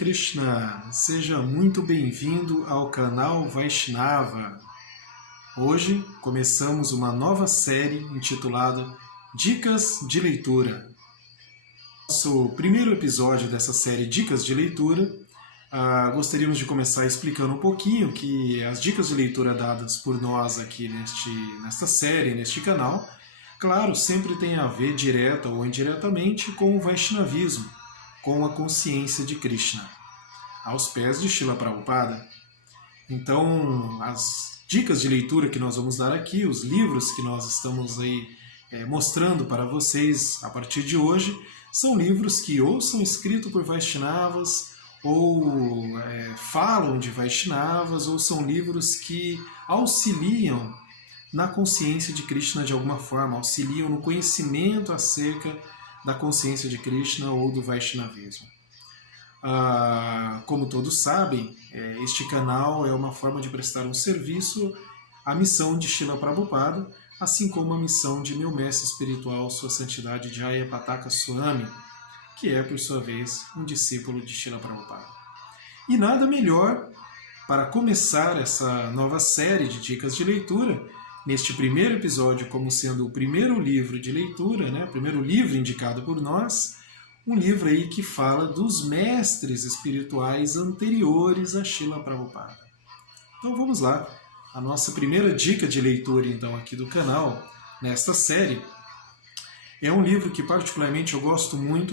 Krishna, seja muito bem-vindo ao canal Vaishnava. Hoje começamos uma nova série intitulada Dicas de Leitura. Nosso primeiro episódio dessa série Dicas de Leitura, gostaríamos de começar explicando um pouquinho que as dicas de leitura dadas por nós aqui nesta série, neste canal, claro, sempre tem a ver direta ou indiretamente com o Vaishnavismo, com a consciência de Krishna, aos pés de Srila Prabhupada. Então, as dicas de leitura que nós vamos dar aqui, os livros que nós estamos aí mostrando para vocês a partir de hoje, são livros que ou são escritos por Vaishnavas, ou falam de Vaishnavas, ou são livros que auxiliam na consciência de Krishna de alguma forma, auxiliam no conhecimento acerca da consciência de Krishna ou do Vaishnavismo. Como todos sabem, este canal é uma forma de prestar um serviço à missão de Srila Prabhupada, assim como a missão de meu mestre espiritual, Sua Santidade Jayapataka Swami, que é, por sua vez, um discípulo de Srila Prabhupada. E nada melhor para começar essa nova série de dicas de leitura, neste primeiro episódio, como sendo o primeiro livro de leitura, o primeiro livro indicado por nós, um livro aí que fala dos mestres espirituais anteriores a Srila Prabhupada. Então vamos lá, a nossa primeira dica de leitura então aqui do canal, nesta série, é um livro que particularmente eu gosto muito,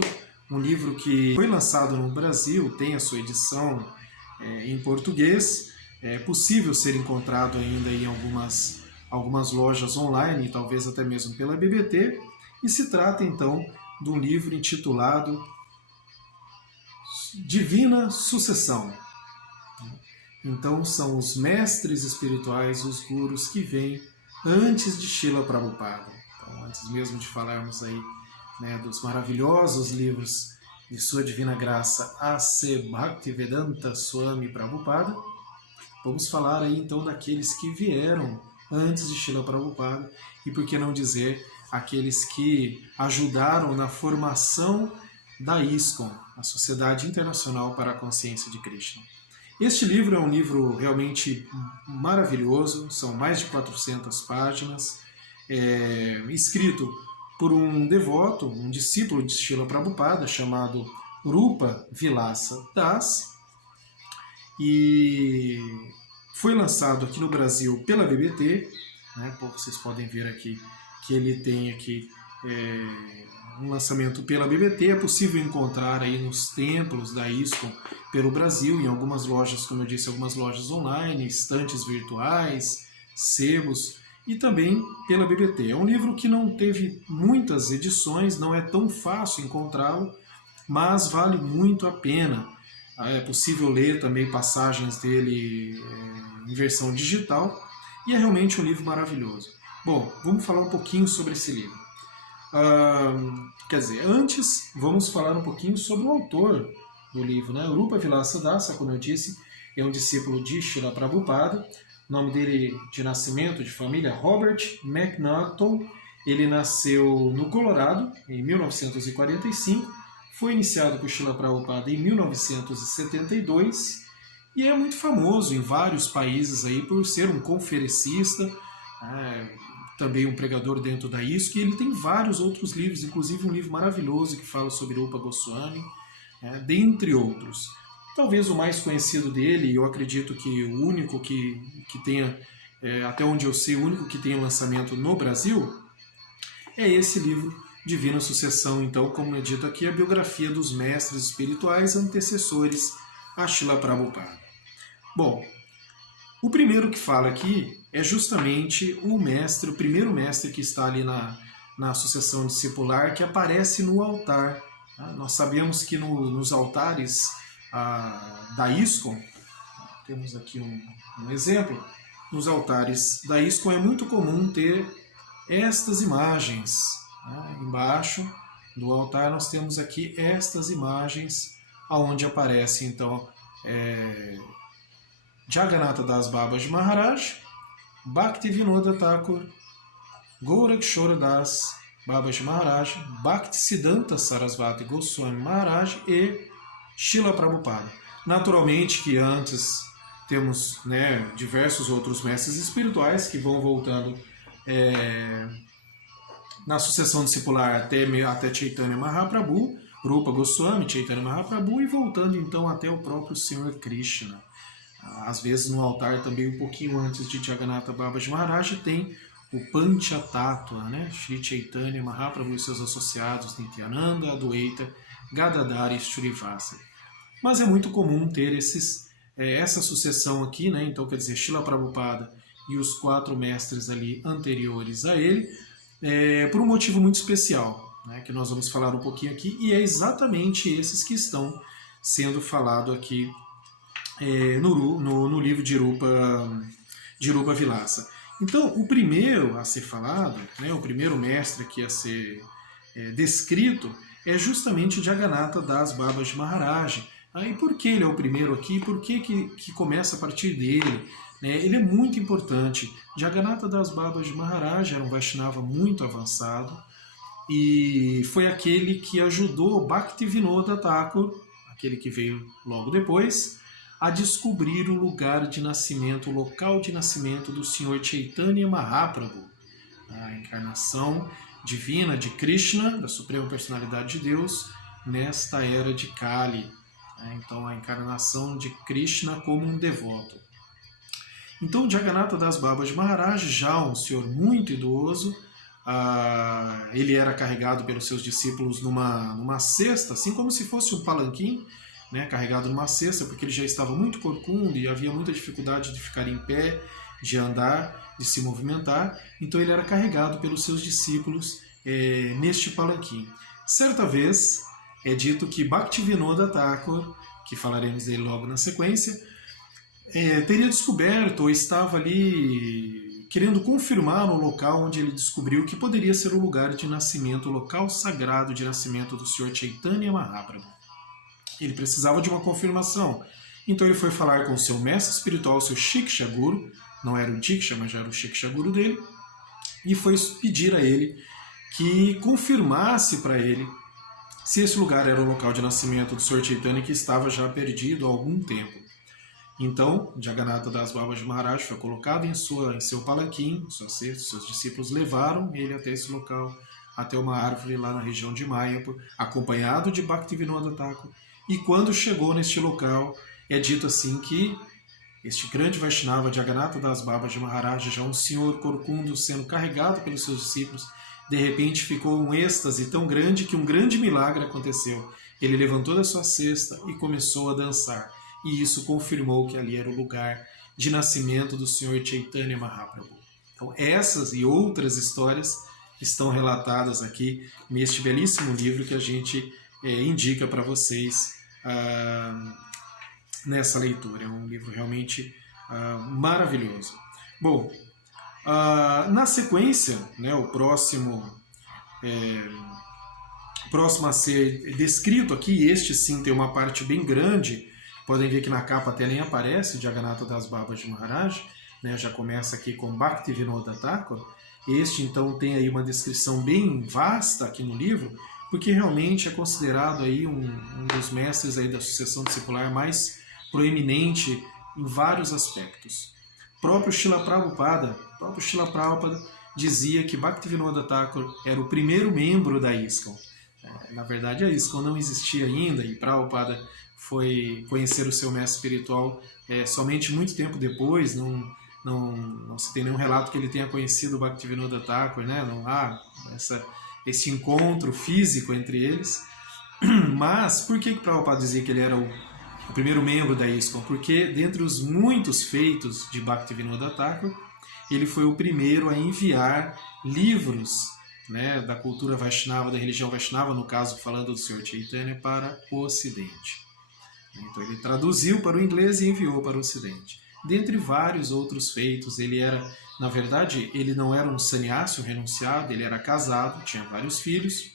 um livro que foi lançado no Brasil, tem a sua edição em português, é possível ser encontrado ainda em algumas lojas online, talvez até mesmo pela BBT, e se trata então de um livro intitulado Divina Sucessão. Então são os mestres espirituais, os gurus que vêm antes de Srila Prabhupada. Então, antes mesmo de falarmos aí dos maravilhosos livros de Sua Divina Graça A.C. Bhaktivedanta Swami Prabhupada, vamos falar aí então daqueles que vieram antes de Srila Prabhupada, e por que não dizer aqueles que ajudaram na formação da ISKCON, a Sociedade Internacional para a Consciência de Krishna. Este livro é um livro realmente maravilhoso, são mais de 400 páginas, escrito por um devoto, um discípulo de Srila Prabhupada, chamado Rupa Vilasa Das, e foi lançado aqui no Brasil pela BBT, vocês podem ver aqui que ele tem aqui um lançamento pela BBT, é possível encontrar aí nos templos da ISKCON pelo Brasil, em algumas lojas, como eu disse, algumas lojas online, estantes virtuais, sebos, e também pela BBT. É um livro que não teve muitas edições, não é tão fácil encontrá-lo, mas vale muito a pena. É possível ler também passagens dele em versão digital, e é realmente um livro maravilhoso. Bom, vamos falar um pouquinho sobre esse livro. Antes vamos falar um pouquinho sobre o autor do livro. Rupa Vilasa Das, como eu disse, é um discípulo de Srila Prabhupada. O nome dele de nascimento, de família, Robert McNaughton. Ele nasceu no Colorado, em 1945, foi iniciado por Srila Prabhupada em 1972 e é muito famoso em vários países aí por ser um conferencista, também um pregador dentro da ISKCON, e ele tem vários outros livros, inclusive um livro maravilhoso que fala sobre Rupa Goswami, dentre outros. Talvez o mais conhecido dele, e eu acredito que o único que tenha, até onde eu sei, o único que tenha lançamento no Brasil, é esse livro, Divina Sucessão, então, como é dito aqui, a biografia dos mestres espirituais antecessores a Srila Prabhupada. Bom, o primeiro que fala aqui é justamente o primeiro mestre que está ali na sucessão discipular, que aparece no altar. Nós sabemos que nos altares da ISKCON, temos aqui um exemplo, nos altares da ISKCON é muito comum ter estas imagens. Embaixo do altar nós temos aqui estas imagens, onde aparece então Jagannatha Das Babaji Maharaj, Bhaktivinoda Thakur, Gorakshora Das Babaji Maharaj, Bhaktisiddhanta Sarasvati Goswami Maharaj e Srila Prabhupada. Naturalmente que antes temos, né, diversos outros mestres espirituais que vão voltando na sucessão discipular até Chaitanya Mahaprabhu, Rupa Goswami, Chaitanya Mahaprabhu, e voltando então até o próprio Senhor Krishna. Às vezes no altar também um pouquinho antes de Jagannatha Babaji Maharaj tem o Panchatattva, né? Sri Chaitanya Mahaprabhu e seus associados Nityananda, Adwaita, Gadadhara e Shrivasa. Mas é muito comum ter essa sucessão aqui, né? Então quer dizer, Srila Prabhupada e os 4 mestres ali anteriores a ele, por um motivo muito especial, né? Que nós vamos falar um pouquinho aqui, e é exatamente esses que estão sendo falados aqui no livro de Rupa Vilasa. Então, o primeiro a ser falado, né, o primeiro mestre aqui a ser descrito, é justamente Jagannatha Das Babaji Maharaj. E por que ele é o primeiro aqui? Por que começa a partir dele? Ele é muito importante. Jagannatha Das Babaji Maharaj era um Vaishnava muito avançado e foi aquele que ajudou Bhaktivinoda Thakur, aquele que veio logo depois, a descobrir o lugar de nascimento, o local de nascimento do Senhor Chaitanya Mahaprabhu, a encarnação divina de Krishna, da Suprema Personalidade de Deus, nesta era de Kali. Então, a encarnação de Krishna como um devoto. Então, Jagannatha Das Babaji Maharaj, já um senhor muito idoso, ele era carregado pelos seus discípulos numa cesta, assim como se fosse um palanquim, né, carregado numa cesta, porque ele já estava muito corcundo e havia muita dificuldade de ficar em pé, de andar, de se movimentar. Então ele era carregado pelos seus discípulos neste palanquim. Certa vez é dito que Bhaktivinoda Thakur, que falaremos dele logo na sequência, teria descoberto ou estava ali querendo confirmar no local onde ele descobriu que poderia ser o lugar de nascimento, o local sagrado de nascimento do Sr. Chaitanya Mahaprabhu. Ele precisava de uma confirmação. Então ele foi falar com o seu mestre espiritual, o seu Shiksha Guru, não era o Diksha, mas já era o Shiksha Guru dele, e foi pedir a ele que confirmasse para ele se esse lugar era o local de nascimento do Sr. Chaitanya, que estava já perdido há algum tempo. Então, Jagannatha Das Babaji Maharaj foi colocado em seu palanquim, seus discípulos levaram ele até esse local, até uma árvore lá na região de Mayapur, acompanhado de Bhaktivinoda Thakur. E quando chegou neste local, é dito assim que este grande Vaishnava, Jagannatha Das Babaji Maharaj, já um senhor corcundo sendo carregado pelos seus discípulos, de repente ficou um êxtase tão grande que um grande milagre aconteceu. Ele levantou da sua cesta e começou a dançar. E isso confirmou que ali era o lugar de nascimento do Senhor Chaitanya Mahaprabhu. Então essas e outras histórias estão relatadas aqui neste belíssimo livro que a gente indica para vocês nessa leitura. É um livro realmente maravilhoso. Bom, na sequência, né, o próximo a ser descrito aqui, este sim tem uma parte bem grande, podem ver que na capa até nem aparece Jagannatha Das Babaji Maharaj, né, já começa aqui com Bhaktivinoda Thakur. Este então tem aí uma descrição bem vasta aqui no livro, porque realmente é considerado aí um dos mestres aí da sucessão discipular mais proeminente em vários aspectos. O próprio Srila Prabhupada dizia que Bhaktivinoda Thakur era o primeiro membro da ISKCON. Na verdade, a ISKCON não existia ainda e Prabhupada foi conhecer o seu mestre espiritual somente muito tempo depois. Não se tem nenhum relato que ele tenha conhecido Bhaktivinoda Thakur, né? Não há esse encontro físico entre eles. Mas por que Prabhupada dizia que ele era o primeiro membro da ISKCON? Porque dentre os muitos feitos de Bhaktivinoda Thakur, ele foi o primeiro a enviar livros, né, da cultura Vaishnava, da religião Vaishnava, no caso falando do Sr. Chaitanya, para o Ocidente. Então ele traduziu para o inglês e enviou para o Ocidente. Dentre vários outros feitos, ele era, na verdade, ele não era um sannyasi, um renunciado, ele era casado, tinha vários filhos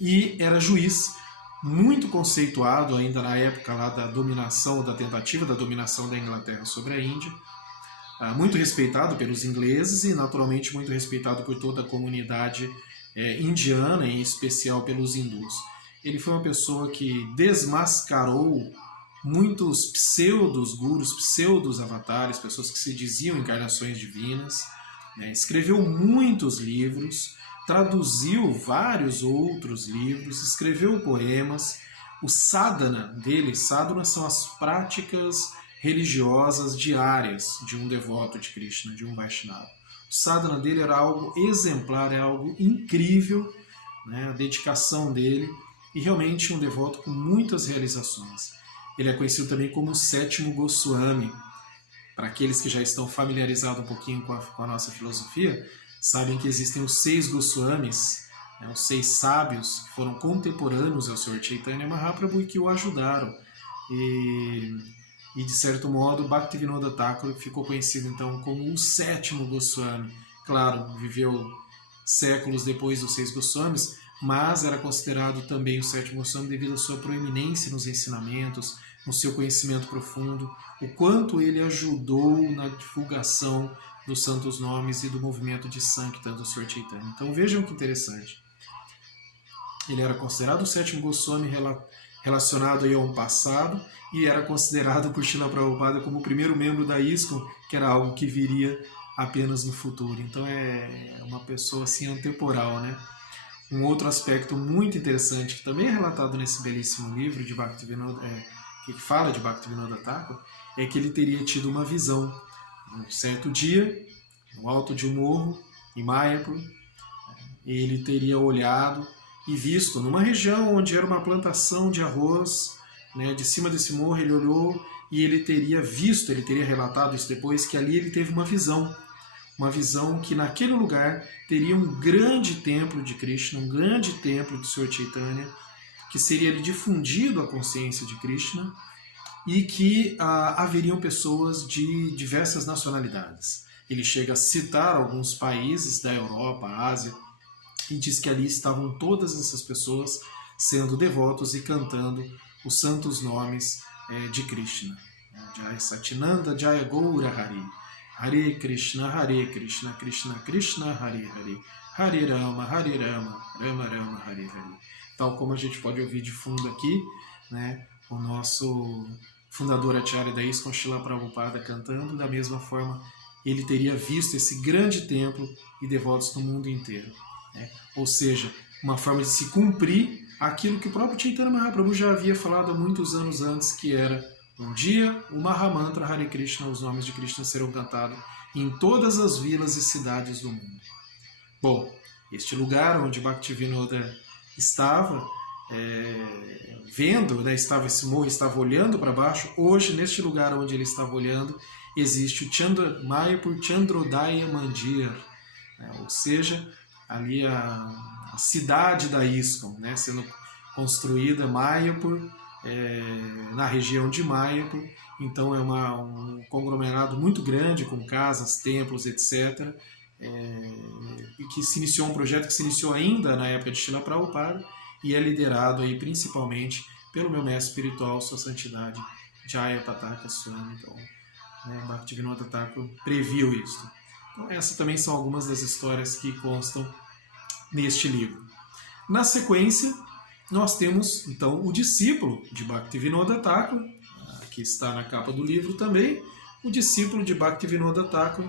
e era juiz, muito conceituado ainda na época lá da dominação, da tentativa da dominação da Inglaterra sobre a Índia, muito respeitado pelos ingleses e naturalmente muito respeitado por toda a comunidade indiana, em especial pelos hindus. ele foi uma pessoa que desmascarou muitos pseudos-gurus, pseudos-avatares, pessoas que se diziam encarnações divinas, né? Escreveu muitos livros, traduziu vários outros livros, escreveu poemas. O sadhana dele, sadhana são as práticas religiosas diárias de um devoto de Krishna, de um Vaishnava. O sadhana dele era algo exemplar, é algo incrível, né? A dedicação dele, e realmente um devoto com muitas realizações. Ele é conhecido também como o sétimo Goswami. Para aqueles que já estão familiarizados um pouquinho com a nossa filosofia, sabem que existem os 6 Goswamis, né, os 6 sábios que foram contemporâneos ao Sr. Chaitanya Mahaprabhu e que o ajudaram. E de certo modo, Bhaktivinoda Thakur ficou conhecido então como o sétimo Goswami. Claro, viveu séculos depois dos 6 Goswamis, mas era considerado também o sétimo Goswami devido à sua proeminência nos ensinamentos, no seu conhecimento profundo, o quanto ele ajudou na divulgação dos santos nomes e do movimento de Sankirtan do Sr. Chaitanya. Então vejam que interessante. Ele era considerado o sétimo Goswami relacionado aí ao passado e era considerado por Srila Prabhupada como o primeiro membro da ISKCON, que era algo que viria apenas no futuro. Então é uma pessoa assim antemporal, né? Um outro aspecto muito interessante, que também é relatado nesse belíssimo livro de Bhaktivinoda, que fala de Bhaktivinoda Thakur, é que ele teria tido uma visão. Um certo dia, no alto de um morro, em Mayapur, ele teria olhado e visto, numa região onde era uma plantação de arroz, né, de cima desse morro ele olhou e ele teria visto, ele teria relatado isso depois, que ali ele teve uma visão que naquele lugar teria um grande templo de Krishna, um grande templo do Sr. Chaitanya, que seria difundido a consciência de Krishna e que haveriam pessoas de diversas nacionalidades. Ele chega a citar alguns países da Europa, Ásia, e diz que ali estavam todas essas pessoas sendo devotos e cantando os santos nomes de Krishna. Jaya Satinanda, Jaya Gaura Hari. Hare Krishna, Krishna Krishna, Hare Hare. Hare Rama, Rama Rama, Hare Hare. Tal como a gente pode ouvir de fundo aqui, né, o nosso fundador Acharya da ISKCON, Srila Prabhupada, cantando, da mesma forma ele teria visto esse grande templo e devotos no mundo inteiro. Né? Ou seja, uma forma de se cumprir aquilo que o próprio Chaitanya Mahaprabhu já havia falado há muitos anos antes, que era um dia o Mahamantra Hare Krishna, os nomes de Krishna serão cantados em todas as vilas e cidades do mundo. Bom, este lugar onde Bhaktivinoda estava vendo, né, estava esse morro, estava olhando para baixo. Hoje, neste lugar onde ele estava olhando, existe o Mayapur Chandrodaya Mandir, né, ou seja, ali a cidade da ISKCON, né, sendo construída Mayapur, na região de Mayapur. Então é um conglomerado muito grande com casas, templos, etc. E que se iniciou um projeto que se iniciou ainda na época de Srila Prabhupada e é liderado aí principalmente pelo meu mestre espiritual, Sua Santidade Jaya Pataka Swami. Então, Bhaktivinoda Thakur previu isso. Então, essas também são algumas das histórias que constam neste livro. Na sequência, nós temos então o discípulo de Bhaktivinoda Thakur, que está na capa do livro também, o discípulo de Bhaktivinoda Thakur,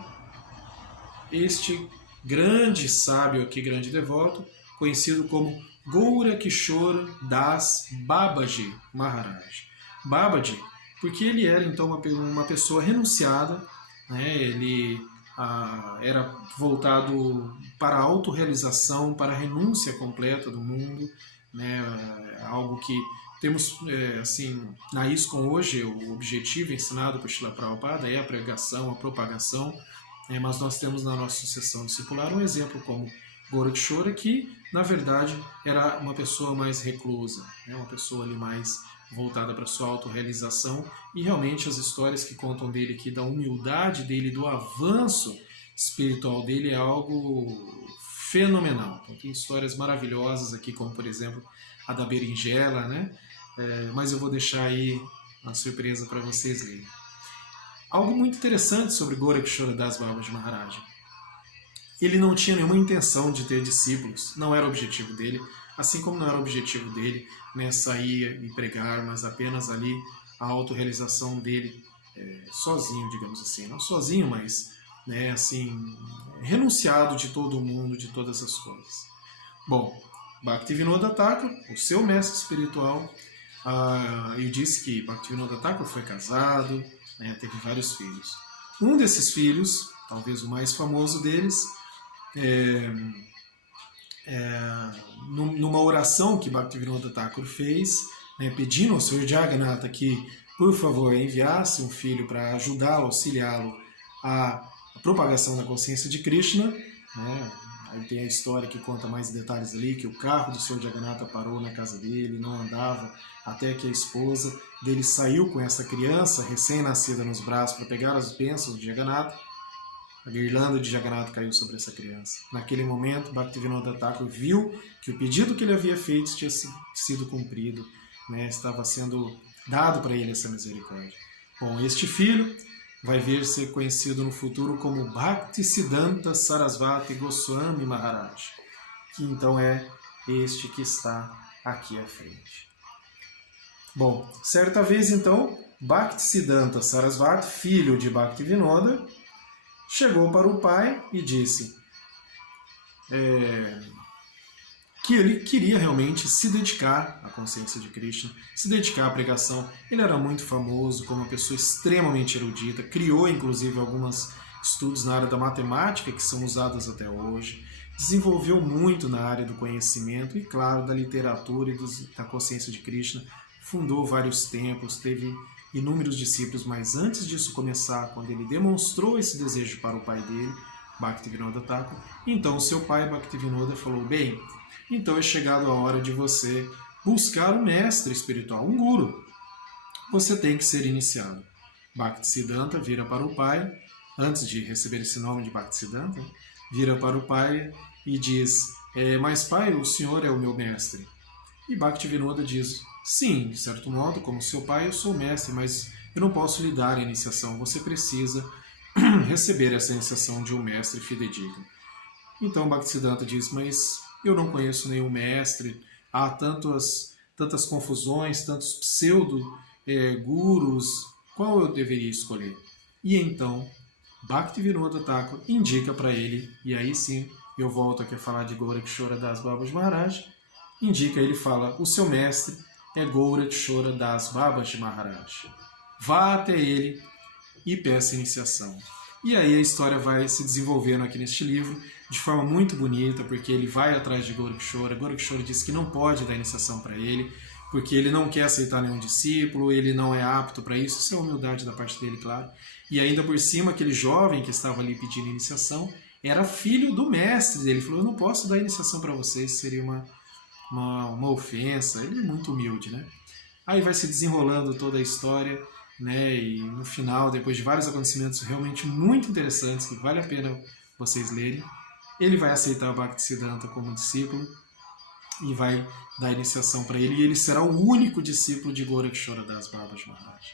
este grande sábio aqui, grande devoto, conhecido como Gaura Kishora Das Babaji Maharaj. Babaji, porque ele era então uma pessoa renunciada, né? Ele era voltado para a autorrealização, para a renúncia completa do mundo, né? Algo que temos assim, na ISKCON hoje, o objetivo ensinado por Srila Prabhupada é a pregação, a propagação, mas nós temos na nossa sucessão discipular um exemplo como Gorakshora, que na verdade era uma pessoa mais reclusa, né? Uma pessoa ali mais voltada para a sua autorrealização, e realmente as histórias que contam dele aqui, da humildade dele, do avanço espiritual dele, é algo fenomenal. Então, tem histórias maravilhosas aqui, como por exemplo a da berinjela, né? Mas eu vou deixar aí uma surpresa para vocês lerem. Algo muito interessante sobre Gorakshora Das Babaji Maharaj. Ele não tinha nenhuma intenção de ter discípulos, não era o objetivo dele. assim como não era o objetivo dele, né, sair e pregar, mas apenas ali a autorrealização dele sozinho, digamos assim. Não sozinho, mas né, assim, renunciado de todo mundo, de todas as coisas. Bom, Bhaktivinoda Thakur, o seu mestre espiritual, eu disse que Bhaktivinoda Thakur foi casado, né, teve vários filhos. Um desses filhos, talvez o mais famoso deles, numa oração que Bhaktivinoda Thakur fez, né, pedindo ao Sr. Jagannatha que, por favor, enviasse um filho para ajudá-lo, auxiliá-lo à propagação da consciência de Krishna, né? Aí tem a história que conta mais detalhes ali, que o carro do Sr. Jagannatha parou na casa dele, não andava, até que a esposa dele saiu com essa criança recém-nascida nos braços para pegar as bênçãos de Jagannatha. A guirlanda de Jagannatha caiu sobre essa criança. Naquele momento, Bhaktivinoda Thakur viu que o pedido que ele havia feito tinha sido cumprido, né? Estava sendo dado para ele essa misericórdia. Bom, este filho vai vir ser conhecido no futuro como Bhaktisiddhanta Sarasvati Goswami Maharaj, que então é este que está aqui à frente. Bom, certa vez então, Bhaktisiddhanta Sarasvati, filho de Bhaktivinoda, chegou para o pai e disse que ele queria realmente se dedicar à consciência de Krishna, se dedicar à pregação. Ele era muito famoso como uma pessoa extremamente erudita, criou inclusive alguns estudos na área da matemática que são usados até hoje, desenvolveu muito na área do conhecimento e, claro, da literatura e da consciência de Krishna, fundou vários templos, teve inúmeros discípulos, mas antes disso começar, quando ele demonstrou esse desejo para o pai dele, Bhaktivinoda Thakur, então o seu pai Bhaktivinoda falou: bem, então é chegado a hora de você buscar um mestre espiritual, um guru. Você tem que ser iniciado. Bhaktisiddhanta vira para o pai, antes de receber esse nome de Bhaktisiddhanta, vira para o pai e diz: mas pai, o senhor é o meu mestre. E Bhaktivinoda diz: sim, de certo modo, como seu pai, eu sou mestre, mas eu não posso lhe dar a iniciação. Você precisa receber essa iniciação de um mestre fidedigno. Então Bhaktisiddhanta diz: mas eu não conheço nenhum mestre, há tantas confusões, tantos pseudo-gurus, qual eu deveria escolher? E então Bhaktivinoda Thakur indica para ele, e aí sim eu volto aqui a falar de Gorakshora Das Babas Maharaj, indica, ele fala: o seu mestre é Gorakshora Das Babas Maharaj. Vá até ele e peça iniciação. E aí a história vai se desenvolvendo aqui neste livro de forma muito bonita, porque ele vai atrás de Gorakshora. Gorakshora diz que não pode dar iniciação para ele, porque ele não quer aceitar nenhum discípulo, ele não é apto para isso. Isso é humildade da parte dele, claro. E ainda por cima, aquele jovem que estava ali pedindo iniciação era filho do mestre dele. Ele falou: eu não posso dar iniciação para vocês, seria uma ofensa. Ele é muito humilde, né? Aí vai se desenrolando toda a história, né? E no final, depois de vários acontecimentos realmente muito interessantes, que vale a pena vocês lerem, ele vai aceitar o Bhaktisiddhanta como discípulo e vai dar iniciação para ele, e ele será o único discípulo de Gorakshora Das Babas Maharaj.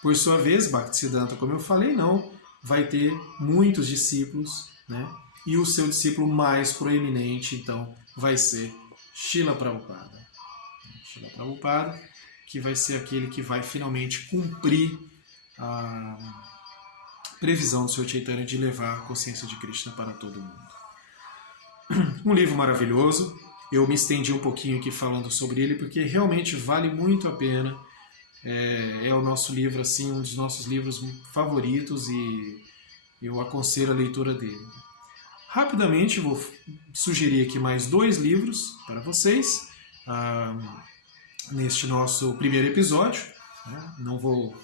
Por sua vez, Bhaktisiddhanta, como eu falei, não vai ter muitos discípulos, né? E o seu discípulo mais proeminente, então, vai ser Srila Prabhupada. Srila Prabhupada, que vai ser aquele que vai finalmente cumprir a previsão do Sr. Chaitanya de levar a consciência de Krishna para todo mundo. Um livro maravilhoso. Eu me estendi um pouquinho aqui falando sobre ele, porque realmente vale muito a pena. É o nosso livro, assim, um dos nossos livros favoritos, e eu aconselho a leitura dele. Rapidamente vou sugerir aqui mais 2 livros para vocês neste nosso primeiro episódio, né? Não vou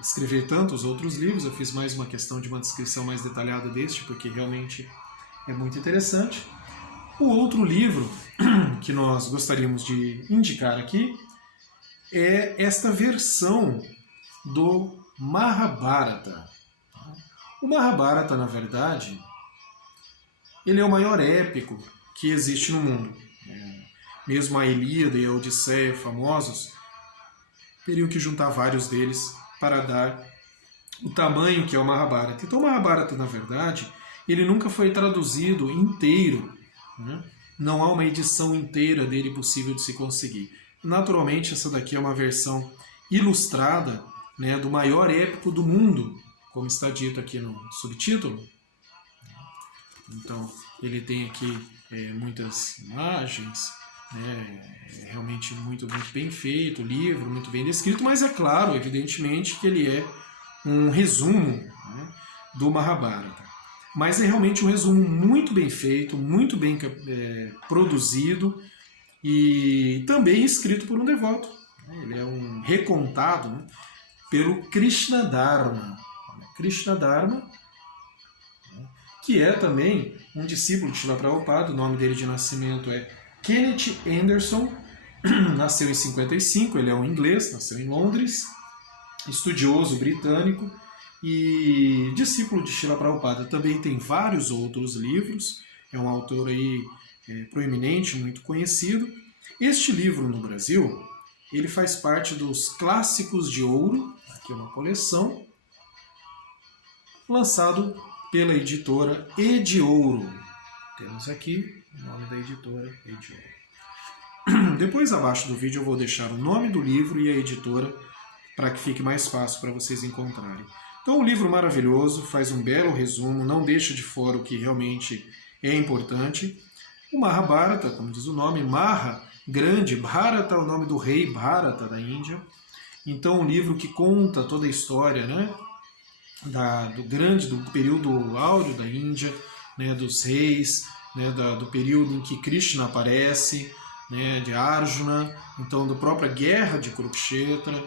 descrever tanto os outros livros, eu fiz mais uma questão de uma descrição mais detalhada deste, porque realmente é muito interessante. O outro livro que nós gostaríamos de indicar aqui é esta versão do Mahabharata. O Mahabharata, na verdade, ele é o maior épico que existe no mundo. Mesmo a Ilíada e a Odisseia, famosos, teriam que juntar vários deles para dar o tamanho que é o Mahabharata. Então o Mahabharata, na verdade, ele nunca foi traduzido inteiro, né? não há uma edição inteira dele possível de se conseguir. Naturalmente, essa daqui é uma versão ilustrada, né, do maior épico do mundo, como está dito aqui no subtítulo. Então, ele tem aqui muitas imagens, né, realmente muito bem feito, o livro muito bem descrito, mas é claro, evidentemente, que ele é um resumo, né, do Mahabharata. Mas é realmente um resumo muito bem feito, muito bem produzido e também escrito por um devoto. Ele é um recontado, né, pelo Krishnadharma. Krishnadharma, que é também um discípulo de Srila Prabhupada, o nome dele de nascimento é Kenneth Anderson, nasceu em 55, ele é um inglês, nasceu em Londres, estudioso britânico e discípulo de Srila Prabhupada. Também tem vários outros livros, é um autor aí proeminente, muito conhecido. Este livro no Brasil, ele faz parte dos Clássicos de Ouro, aqui é uma coleção, lançado pela editora Ediouro. Temos aqui o nome da editora Ediouro. Depois abaixo do vídeo eu vou deixar o nome do livro e a editora para que fique mais fácil para vocês encontrarem. Então, um livro maravilhoso, faz um belo resumo, não deixa de fora o que realmente é importante. O Mahabharata, como diz o nome, Maha, grande, Bharata é o nome do rei Bharata da Índia. Então, um livro que conta toda a história, né, do período áureo da Índia, né, dos reis, né, do período em que Krishna aparece, né, de Arjuna, então da própria guerra de Kurukshetra,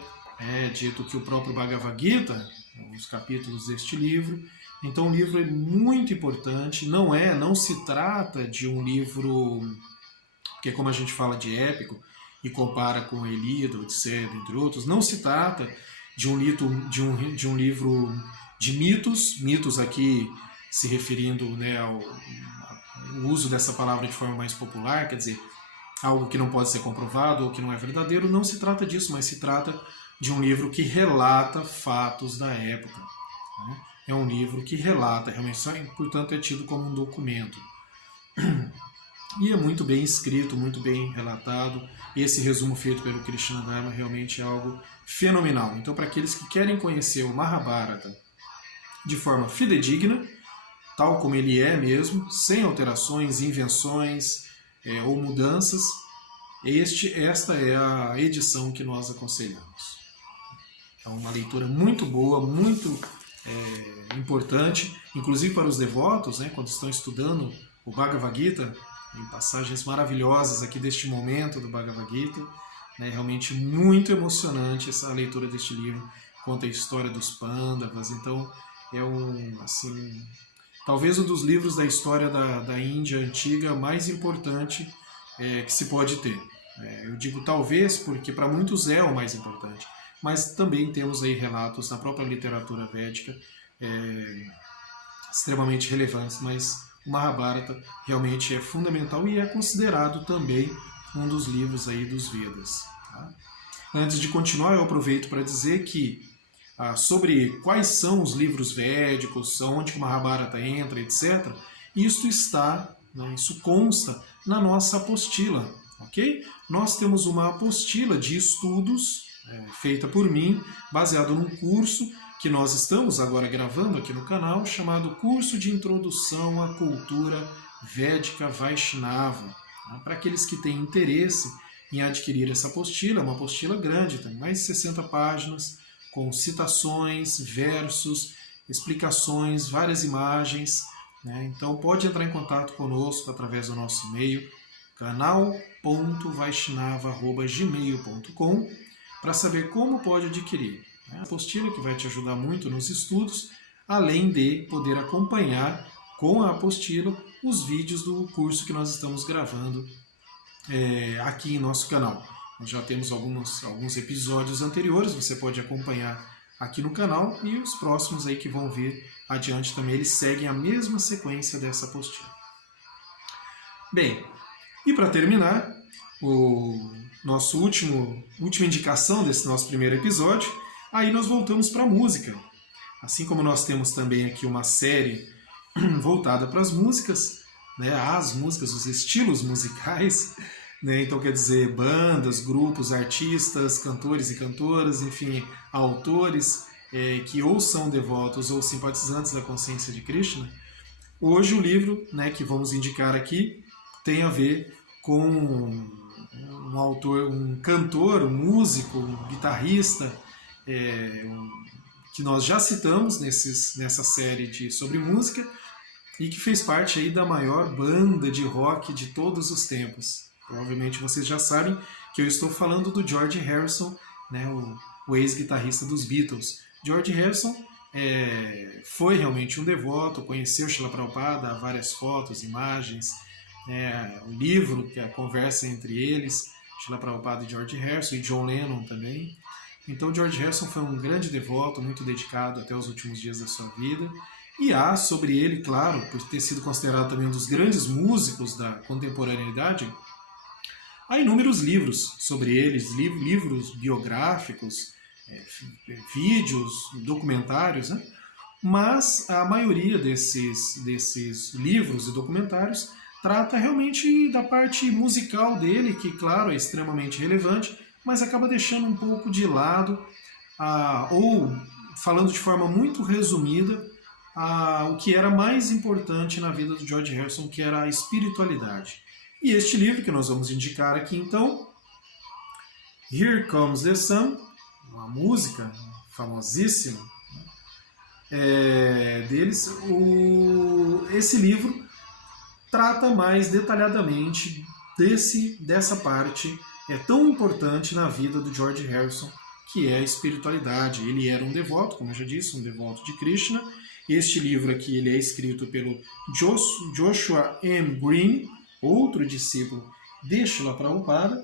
dito que o próprio Bhagavad Gita, os capítulos deste livro. Então o livro é muito importante, não se trata de um livro que, como a gente fala de épico e compara com a Ilíada, Odisseia, entre outros, não se trata de um livro de mitos aqui se referindo, né, ao uso dessa palavra de forma mais popular, quer dizer, algo que não pode ser comprovado ou que não é verdadeiro. Não se trata disso, mas se trata de um livro que relata fatos da época, né? É um livro que relata, realmente, portanto é tido como um documento. E é muito bem escrito, muito bem relatado. Esse resumo feito pelo Krishnadharma realmente é algo fenomenal. Então, para aqueles que querem conhecer o Mahabharata de forma fidedigna, tal como ele é mesmo, sem alterações, invenções ou mudanças, esta é a edição que nós aconselhamos. É uma leitura muito boa, muito importante, inclusive para os devotos, né, quando estão estudando o Bhagavad Gita, em passagens maravilhosas aqui deste momento do Bhagavad Gita, né, realmente muito emocionante essa leitura deste livro, conta a história dos Pandavas. Então é talvez um dos livros da história da Índia antiga mais importante que se pode ter. Eu digo talvez porque para muitos é o mais importante, mas também temos aí relatos na própria literatura védica extremamente relevantes, mas o Mahabharata realmente é fundamental e é considerado também um dos livros aí dos Vedas. Tá? Antes de continuar, eu aproveito para dizer que sobre quais são os livros védicos, onde o Mahabharata entra, etc., isso consta na nossa apostila, ok? Nós temos uma apostila de estudos feita por mim, baseado num curso que nós estamos agora gravando aqui no canal, chamado Curso de Introdução à Cultura Védica Vaishnava. Para aqueles que têm interesse em adquirir essa apostila, é uma apostila grande, tem mais de 60 páginas, com citações, versos, explicações, várias imagens, né? Então pode entrar em contato conosco através do nosso e-mail, canal.vaishnava@gmail.com, para saber como pode adquirir a apostila, que vai te ajudar muito nos estudos, além de poder acompanhar com a apostila os vídeos do curso que nós estamos gravando aqui em nosso canal. Nós já temos alguns episódios anteriores, você pode acompanhar aqui no canal, e os próximos aí que vão vir adiante também, eles seguem a mesma sequência dessa apostila. Bem, e para terminar, nossa última indicação desse nosso primeiro episódio, aí nós voltamos para a música. Assim como nós temos também aqui uma série voltada para as músicas, né, as músicas, os estilos musicais, né, então quer dizer bandas, grupos, artistas, cantores e cantoras, enfim, autores que ou são devotos ou simpatizantes da consciência de Krishna. Hoje o livro, né, que vamos indicar aqui tem a ver com um autor, um cantor, um músico, um guitarrista, que nós já citamos nessa série sobre música e que fez parte aí da maior banda de rock de todos os tempos. Provavelmente vocês já sabem que eu estou falando do George Harrison, né, o ex-guitarrista dos Beatles. George Harrison foi realmente um devoto, conheceu Srila Prabhupada, há várias fotos, imagens, o livro, que é a conversa entre eles, Srila Prabhupada e George Harrison, e John Lennon também. Então George Harrison foi um grande devoto, muito dedicado até os últimos dias da sua vida. E há sobre ele, claro, por ter sido considerado também um dos grandes músicos da contemporaneidade, há inúmeros livros sobre eles, livros biográficos, vídeos, documentários, né? Mas a maioria desses livros e documentários trata realmente da parte musical dele, que, claro, é extremamente relevante, mas acaba deixando um pouco de lado, ou falando de forma muito resumida, o que era mais importante na vida do George Harrison, que era a espiritualidade. E este livro que nós vamos indicar aqui, então, Here Comes the Sun, uma música famosíssima deles, esse livro trata mais detalhadamente dessa parte tão importante na vida do George Harrison, que é a espiritualidade. Ele era um devoto, como eu já disse, um devoto de Krishna. Este livro aqui ele é escrito pelo Joshua M. Green, outro discípulo de Srila Prabhupada.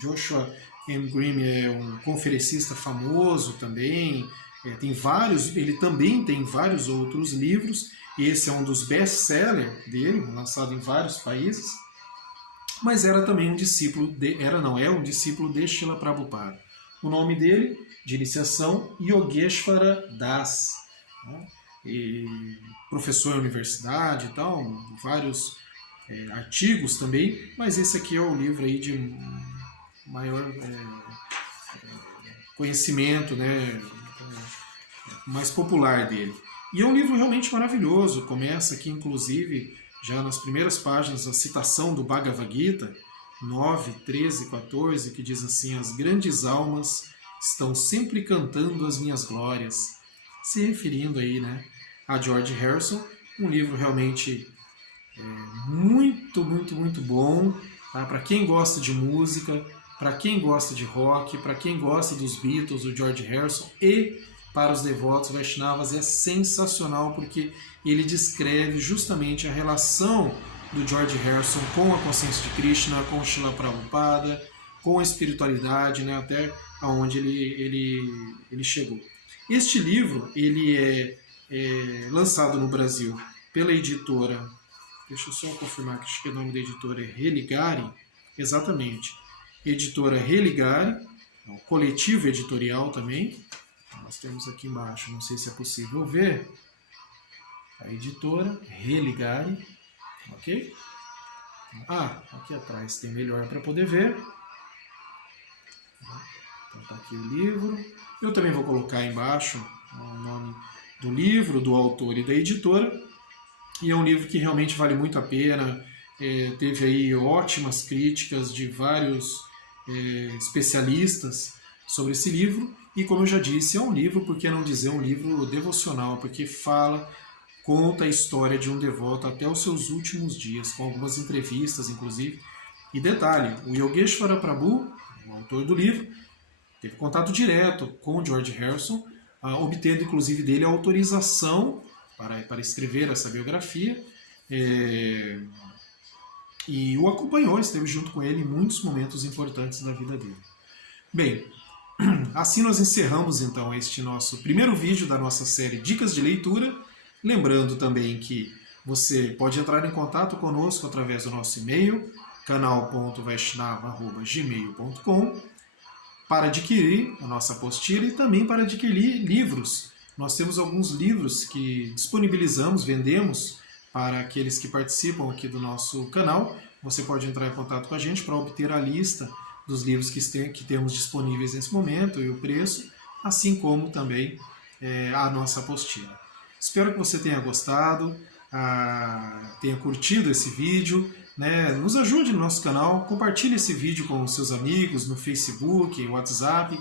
Joshua M. Green é um conferencista famoso também, ele também tem vários outros livros. Esse é um dos best-sellers dele, lançado em vários países, mas era também um discípulo é um discípulo de Srila Prabhupada. O nome dele, de iniciação, Yogeshwara Das, né? Professor na universidade e tal, vários artigos também, mas esse aqui é o livro aí de maior conhecimento, né, mais popular dele. E é um livro realmente maravilhoso. Começa aqui, inclusive, já nas primeiras páginas, a citação do Bhagavad Gita 9, 13, 14, que diz assim: as grandes almas estão sempre cantando as minhas glórias, se referindo aí, né, a George Harrison. Um livro realmente muito, muito, muito bom, tá? Para quem gosta de música, para quem gosta de rock, para quem gosta dos Beatles, do George Harrison, e para os devotos Vaishnavas é sensacional, porque ele descreve justamente a relação do George Harrison com a consciência de Krishna, com Srila Prabhupada, com a espiritualidade, né, até aonde ele chegou. Este livro ele é lançado no Brasil pela editora, deixa eu só confirmar que acho que o nome da editora é Religare, exatamente, editora Religare, coletivo editorial também. Nós temos aqui embaixo, não sei se é possível ver, a editora Religare, ok? Aqui atrás tem melhor para poder ver. Então está aqui o livro. Eu também vou colocar embaixo o nome do livro, do autor e da editora. E é um livro que realmente vale muito a pena. Teve aí ótimas críticas de vários especialistas sobre esse livro. E como eu já disse, é um livro, por que não dizer um livro devocional, porque conta a história de um devoto até os seus últimos dias, com algumas entrevistas, inclusive. E detalhe, o Yogeshwara Prabhu, o autor do livro, teve contato direto com o George Harrison, obtendo inclusive dele a autorização para escrever essa biografia, e o acompanhou, esteve junto com ele em muitos momentos importantes da vida dele. Bem, assim nós encerramos então este nosso primeiro vídeo da nossa série Dicas de Leitura. Lembrando também que você pode entrar em contato conosco através do nosso e-mail, canal.vaishnava@gmail.com, para adquirir a nossa apostila e também para adquirir livros. Nós temos alguns livros que disponibilizamos, vendemos Para aqueles que participam aqui do nosso canal, você pode entrar em contato com a gente para obter a lista dos livros que temos disponíveis nesse momento e o preço, assim como também a nossa apostila. Espero que você tenha gostado, tenha curtido esse vídeo, né? Nos ajude no nosso canal, compartilhe esse vídeo com os seus amigos no Facebook, WhatsApp,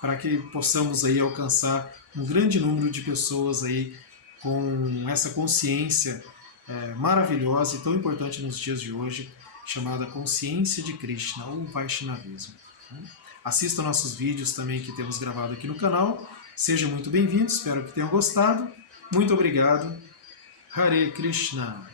para que possamos aí alcançar um grande número de pessoas aí com essa consciência maravilhosa e tão importante nos dias de hoje, chamada Consciência de Krishna, ou Vaishnavismo. Assista nossos vídeos também que temos gravado aqui no canal. Seja muito bem-vindo, espero que tenham gostado. Muito obrigado. Hare Krishna.